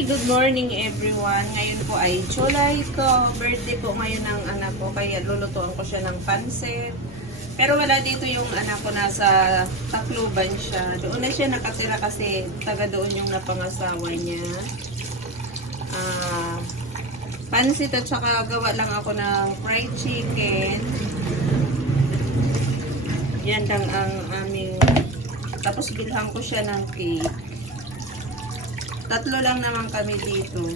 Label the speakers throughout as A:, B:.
A: Good morning everyone. Ngayon po ay July ko. Birthday po ngayon ng anak ko. Kaya lulutuan ko siya ng pansit. Pero wala dito yung anak ko. Nasa Tacloban siya. Doon na siya nakatira kasi taga doon yung napangasawa niya. Ah, pansit at saka gawa lang ako ng fried chicken. Yan lang ang aming... Tapos bilhan ko siya ng cake. Tatlo lang naman kami dito.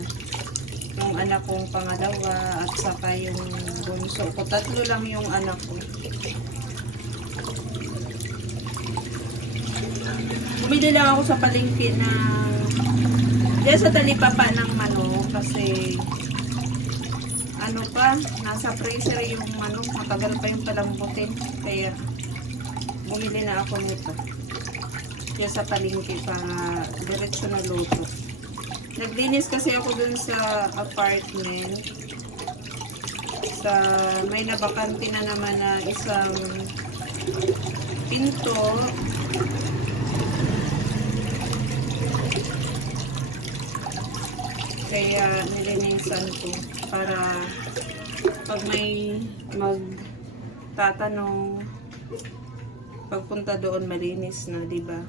A: Yung anak kong pangalawa at saka yung bunso ko. Tatlo lang yung anak ko. Bumili lang ako sa palengke ng diyan sa talipapa ng manok kasi ano pa, nasa freezer yung manok, matagal pa yung palambutin. Kaya bumili na ako nito. Diyan sa palengke para diretso na luto. Naglinis kasi ako dun sa apartment. Sa may nabakante na naman na isang pinto. Kaya nilinisan ko para pag may magtatanong pagpunta doon malinis na, di ba?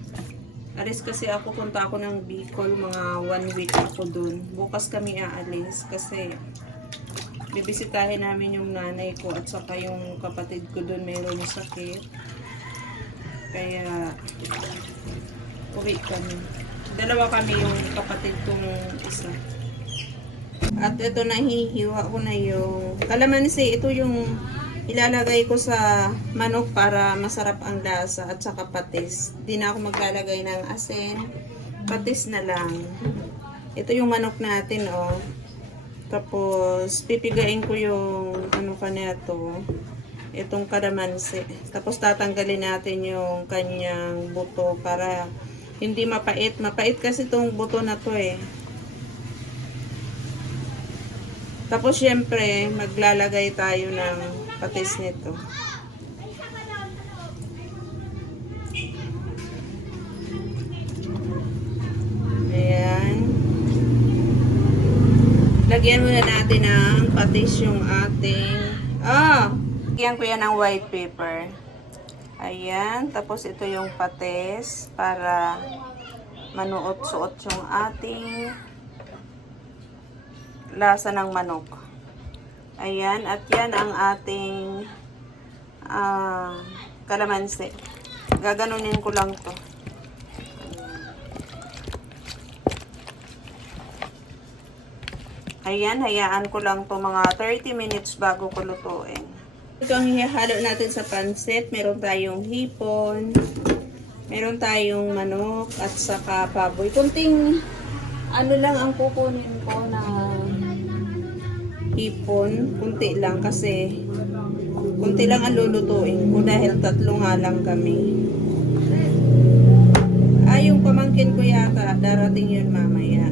A: Alis kasi ako, punta ako ng Bicol, mga one week ako doon. Bukas kami aalis kasi bibisitahin namin yung nanay ko at saka yung kapatid ko doon mayroon sakit. Kaya uwi kami. Dalawa kami yung kapatid kong isa. At ito na hihiwa ko na yung kalamansi. Ito yung ilalagay ko sa manok para masarap ang lasa at saka patis. Di na ako maglalagay ng asin. Patis na lang. Ito yung manok natin, oh. Tapos, pipigain ko yung ano kanina to. Itong kalamansi. Tapos, tatanggalin natin yung kanyang buto para hindi mapait. Mapait kasi itong buto na to eh. Tapos, syempre, maglalagay tayo ng patis nito. Ayan. Lagyan muna natin ng patis yung ating... Ah! Lagyan ko yan ng white paper. Ayan. Tapos ito yung patis para manuot-suot yung ating lasa ng manok. Ayan, at yan ang ating ah, kalamansi. Gaganunin ko lang to. Ayan, hayaan ko lang to mga 30 minutes bago ko lutuin. Ito ang ihahalo natin sa pansit. Meron tayong hipon, meron tayong manok, at saka paboy. Kunting ano lang ang kukunin ko na hipon, kunti lang kasi kunti lang ang lulutuin ko dahil tatlo nga lang kami. Ay, yung pamangkin ko yata, darating yun mamaya.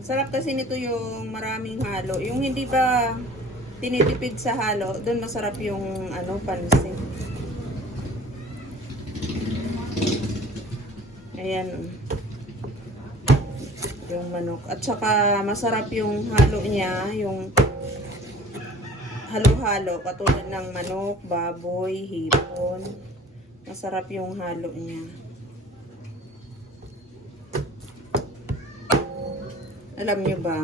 A: Masarap kasi nito yung maraming halo. Yung hindi ba tinitipid sa halo, doon masarap yung ano, pansit. Ayan. Yung manok. At saka masarap yung halo niya, yung halo-halo, katulad ng manok, baboy, hipon. Masarap yung halo niya. Alam niyo ba,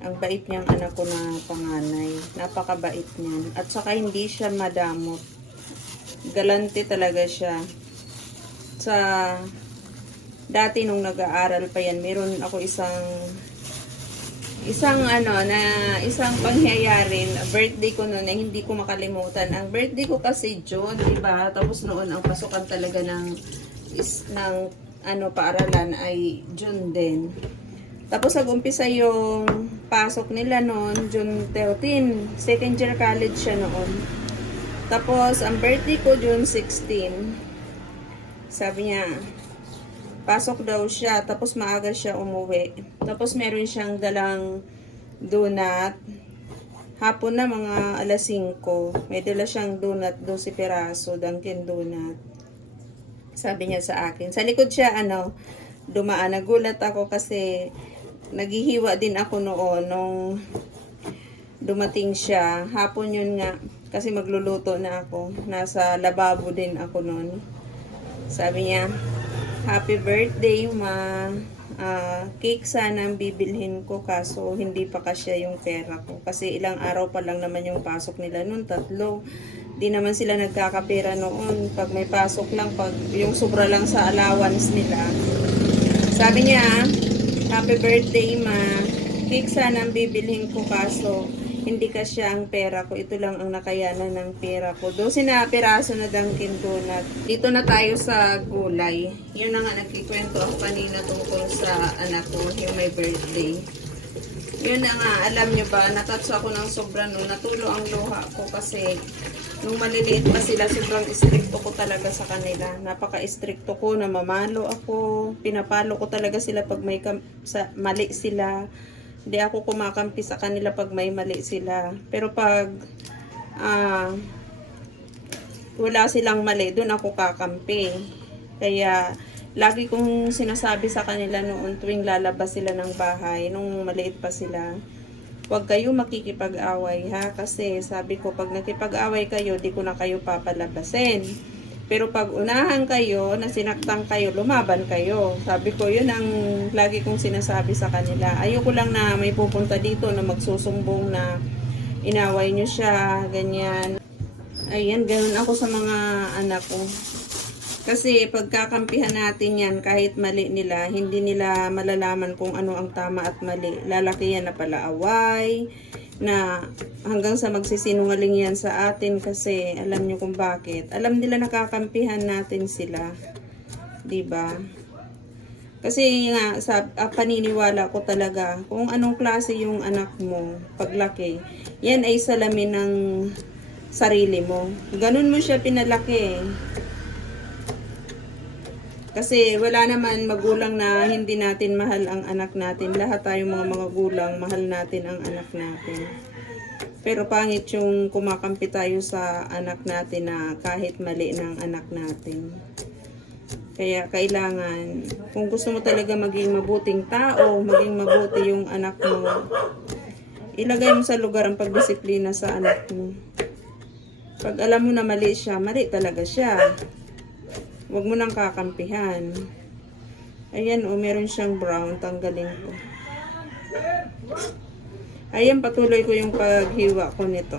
A: ang bait niyang anak ko na panganay. Napakabait niyan. At saka hindi siya madamot. Galante talaga siya. Sa dati nung nag-aaral pa yan, meron ako isang isang ano na isang pangyayari birthday ko noon na hindi ko makalimutan. Ang birthday ko kasi June, 'di ba? Tapos noon ang pasukan talaga ng is, ng ano paaralan ay June din. Tapos nag-umpisa yung pasok nila noon, June 13. Second year college siya noon. Tapos ang birthday ko June 16. Sabi niya, pasok daw siya, tapos maaga siya umuwi. Tapos meron siyang dalang donut. Hapon na mga alas 5. May dala siyang donut, 12 peraso, Dunkin Donut. Sabi niya sa akin. Sa likod siya, ano, dumaan. Nagulat ako kasi naghihiwa din ako noon nung dumating siya. Hapon yun nga. Kasi magluluto na ako. Nasa lababo din ako noon. Sabi niya, Happy birthday, ma. Ah, cake sana ang bibilhin ko kaso hindi pa kasya yung pera ko. Kasi ilang araw pa lang naman yung pasok nila noon, tatlo. Di naman sila nagkakapera noon. Pag may pasok lang, pag yung sobra lang sa allowance nila. Sabi niya, Happy birthday, ma. Cake sana ang bibilhin ko kaso hindi kasya ang pera ko. Ito lang ang nakayanan ng pera ko. 12 na piraso na Dunkin Donut. Dito na tayo sa gulay. Yun na nga nagkikwento ako kanina tungkol sa anak ko, yung may birthday. Yun na nga, alam nyo ba, natatso ako ng sobra nung natulo ang luha ko kasi nung maliliit pa sila, sobrang stricto ko talaga sa kanila. Napaka-stricto ko, namamalo ako, pinapalo ko talaga sila pag may kam- sa, mali sila. Hindi ako kumakampi sa kanila pag may mali sila. Pero pag ah wala silang mali, doon ako kakampi. Kaya, lagi kong sinasabi sa kanila noon tuwing lalabas sila ng bahay, nung maliit pa sila, huwag kayo makikipag-away ha, kasi sabi ko, pag nakipag-away kayo, di ko na kayo papalabasin. Pero pag unahan kayo, na sinaktan kayo, lumaban kayo. Sabi ko, yun ang lagi kong sinasabi sa kanila. Ayoko lang na may pupunta dito na magsusumbong na inaway nyo siya, ganyan. Ayan, ganun ako sa mga anak ko. Kasi pagkakampihan natin yan, kahit mali nila, hindi nila malalaman kung ano ang tama at mali. Lalaki yan na pala away, na hanggang sa magsisinungaling yan sa atin kasi alam nyo kung bakit. Alam nila nakakampihan natin sila. ba? Kasi nga, sa ah, paniniwala ko talaga, kung anong klase yung anak mo, paglaki, yan ay salamin ng sarili mo. Ganun mo siya pinalaki. Kasi wala naman magulang na hindi natin mahal ang anak natin. Lahat tayong mga mga gulang, mahal natin ang anak natin. Pero pangit yung kumakampi tayo sa anak natin na kahit mali ng anak natin. Kaya kailangan, kung gusto mo talaga maging mabuting tao, maging mabuti yung anak mo, ilagay mo sa lugar ang pagdisiplina sa anak mo. Pag alam mo na mali siya, mali talaga siya. Huwag mo nang kakampihan. Ayan, o, meron siyang brown. Tanggalin ko. Ayan, patuloy ko yung paghiwa ko nito.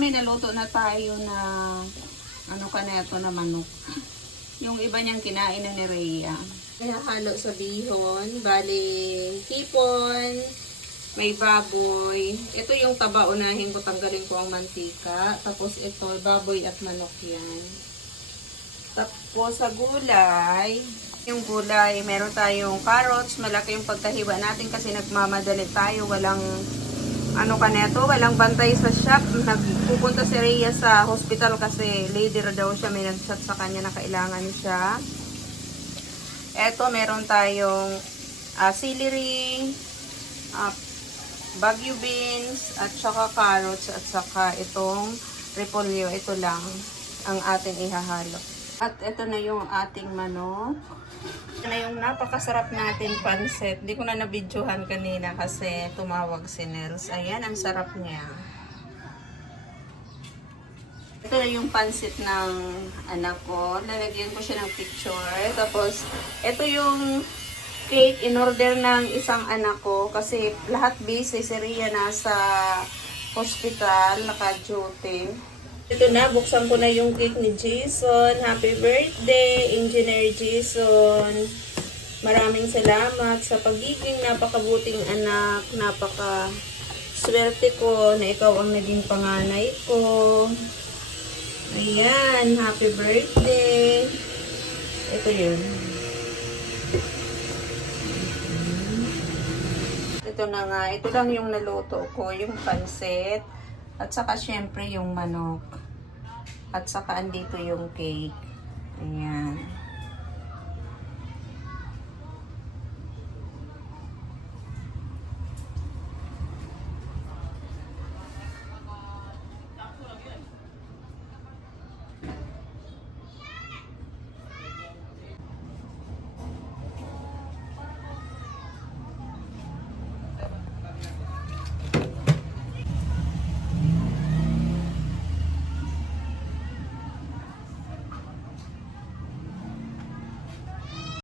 A: May naluto na tayo na ano ka na ito na manok. Yung iba niyang kinain na ni Rhea. Kaya halo sa bihon, bali hipon, may baboy. Ito yung taba, unahin ko, tanggalin ko ang mantika. Tapos ito, baboy at manok yan. Tapos sa gulay, yung gulay, meron tayong carrots. Malaki yung pagkahiwa natin kasi nagmamadali tayo. Walang, ano ka neto, walang bantay sa shop. Nagpupunta si Rhea sa hospital kasi lady daw siya. May nag-chat sa kanya na kailangan siya. Eto, meron tayong ah, celery, ah, Baguio beans, at saka carrots, at saka itong repolyo. Ito lang ang ating ihahalo. At ito na yung ating manok. Ito na yung napakasarap natin pansit. Di ko na nabidyohan kanina kasi tumawag si Nels. Ayan, ang sarap niya. Ito na yung pansit ng anak ko. Lalagyan ko siya ng picture. Tapos, ito yung cake in order ng isang anak ko kasi lahat busy si Ria nasa hospital, naka-duty. Ito na, buksan ko na yung cake ni Jason. Happy birthday, Engineer Jason. Maraming salamat sa pagiging napakabuting anak, napaka swerte ko na ikaw ang naging panganay ko. Ayan, happy birthday. Ito yun. Ito na nga, ito lang yung naluto ko, yung pansit. At saka syempre yung manok. At saka andito yung cake. Ayan.